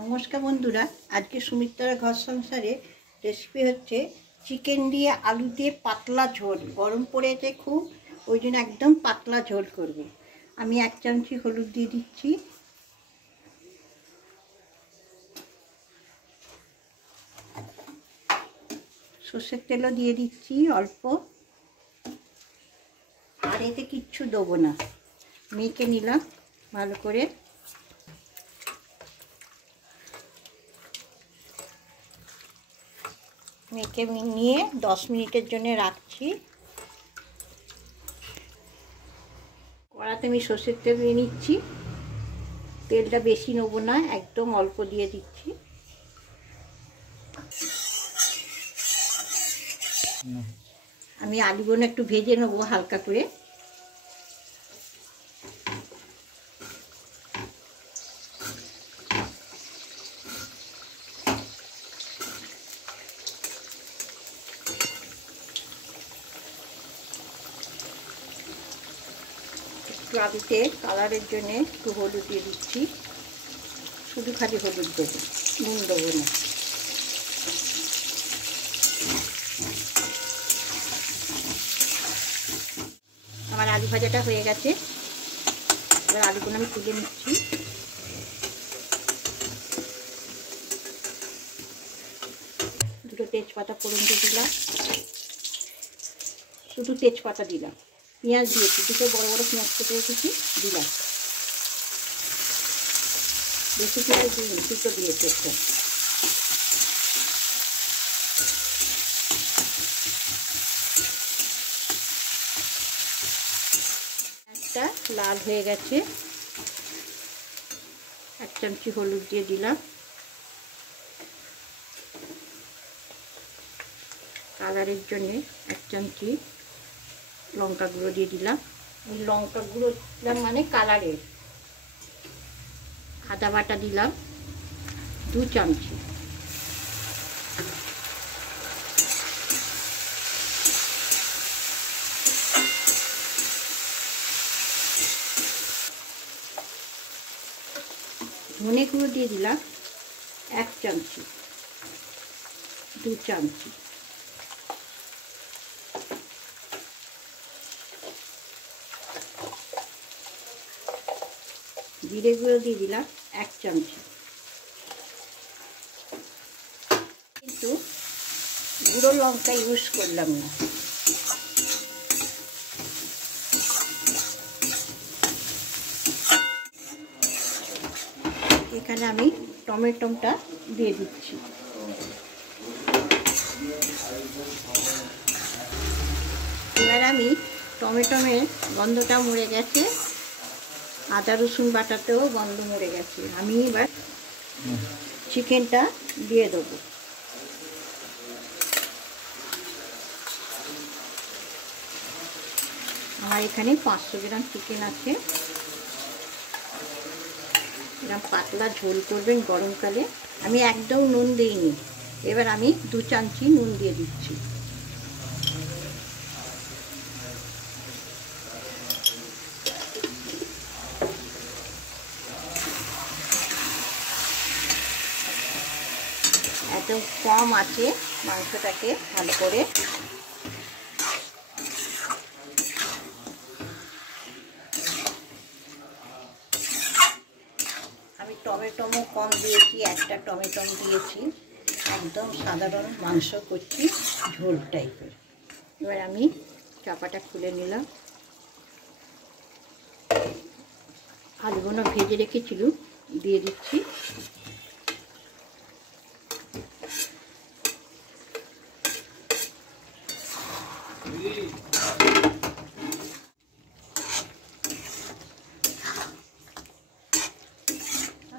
নমস্কার বন্ধুরা, আজকে সুমিত্রার ঘর সংসারে রেসিপি হচ্ছে চিকেন দিয়ে আলু দিয়ে পাতলা ঝোল। গরম পড়েছে খুব, ওই জন্য একদম পাতলা ঝোল করব। আমি 1 চামচি হলুদ দিয়ে দিচ্ছি, সর্ষের তেলও দিয়ে দিচ্ছি অল্প, আর এতে কিচ্ছু দেবো না। মেখে নিলাম ভালো করে। মেখে নিয়ে 10 মিনিটের জন্য রাখছি। কড়াতে আমি সর্ষের তেল দিয়ে নিচ্ছি, তেলটা বেশি নেবো না, একদম অল্প দিয়ে দিচ্ছি। আমি আলুগুলো একটু ভেজে নেবো হালকা করে। আলুতে কালারের জন্য একটু হলুদ দিয়ে দিচ্ছি, শুধু খালি হলুদ দেবো, নুন দেবো না। আমার আলু ভাজাটা হয়ে গেছে, এবার আলুগুলো আমি তুলে নিচ্ছি। দুটো তেজপাতা ফোড়ন দিয়ে দিলাম, শুধু তেজপাতা দিলাম। পেঁয়াজ দিয়েছি, দুটো বড় বড় পেঁয়াজ কেটে রেখেছি, দিলাম। বেশি পেঁয়াজ দিই, দুটো দিয়েছি একটা লাল হয়ে গেছে। 1 চামচি হলুদ দিয়ে দিলাম, কালারের জন্যে 1 চামচি লঙ্কা গুঁড়ো দিয়ে দিলাম। এই লঙ্কা গুঁড়ো দিলাম মানে কালারের। আদা বাটা দিলাম 2 চামচি। ধনে গুঁড়ো দিয়ে দিলাম 1 চামচি, 2 চামচি। জিরে গুঁড়ো দিয়ে দিলাম 1 চামচি। কিন্তু গুঁড়ো লঙ্কা ইউজ করলাম না। এখানে আমি টমেটোটা দিয়ে দিচ্ছি। এবার আমি টমেটোর গন্ধটা মরে গেছে, আদা রসুন বাটাতেও গন্ধ মরে গেছে। আমি এবার চিকেনটা দিয়ে দেবো। আমার এখানে 500 গ্রাম চিকেন আছে। এরকম পাতলা ঝোল করবেন গরমকালে। আমি একদম নুন দিইনি, এবার আমি 2 চামচি নুন দিয়ে দিচ্ছি। এত কম আছে মাংসটাকে ভালো করে আমি টমেটো কম দিয়েছি, একটা টমেটো দিয়েছি। একদম সাধারণ মাংস করছি, ঝোল টাইপের। এবার আমি চাপাটা খুলে নিলাম। আলুগুলো ভেজে রেখেছিল দিয়ে দিচ্ছি।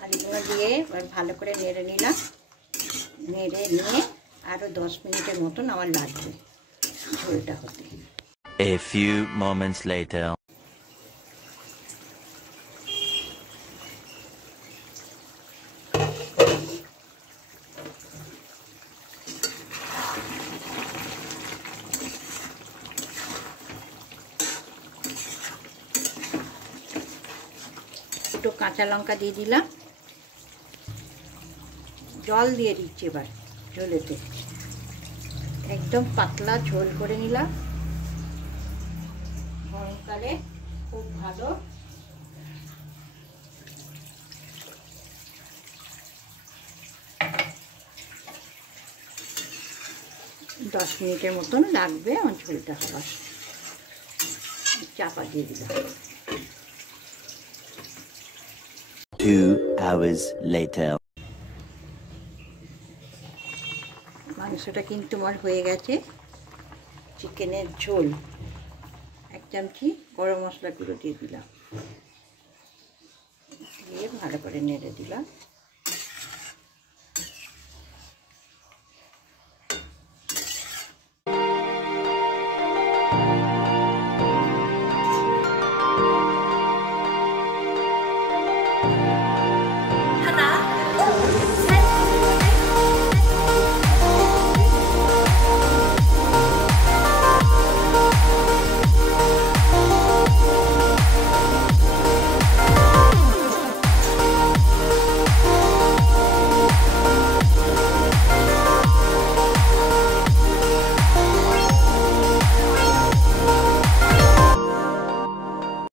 আলুগুলো দিয়ে এবার ভালো করে নেড়ে নিলাম। নেড়ে নিয়ে আরও 10 মিনিটের মতন আমার লাগবে ঝোলটা হতে। A few moments later. দুটো কাঁচা লঙ্কা দিয়ে দিলাম, জল দিয়ে দিচ্ছি এবার ঝোলেতে, একদম পাতলা ঝোল করে নিলাম। গরমকালে খুব ভালো। দশ মিনিটের মতন লাগবে আমার ঝোলটা হওয়ার। চাপা দিয়ে দিলাম। 2 hours later. মাংসটা কিন্তু আমার হয়ে গেছে। চিকেনের ঝোল, 1 চামচি গরম মশলা গুঁড়ো দিয়ে দিলাম, দিয়ে ভালো করে নেড়ে দিলাম।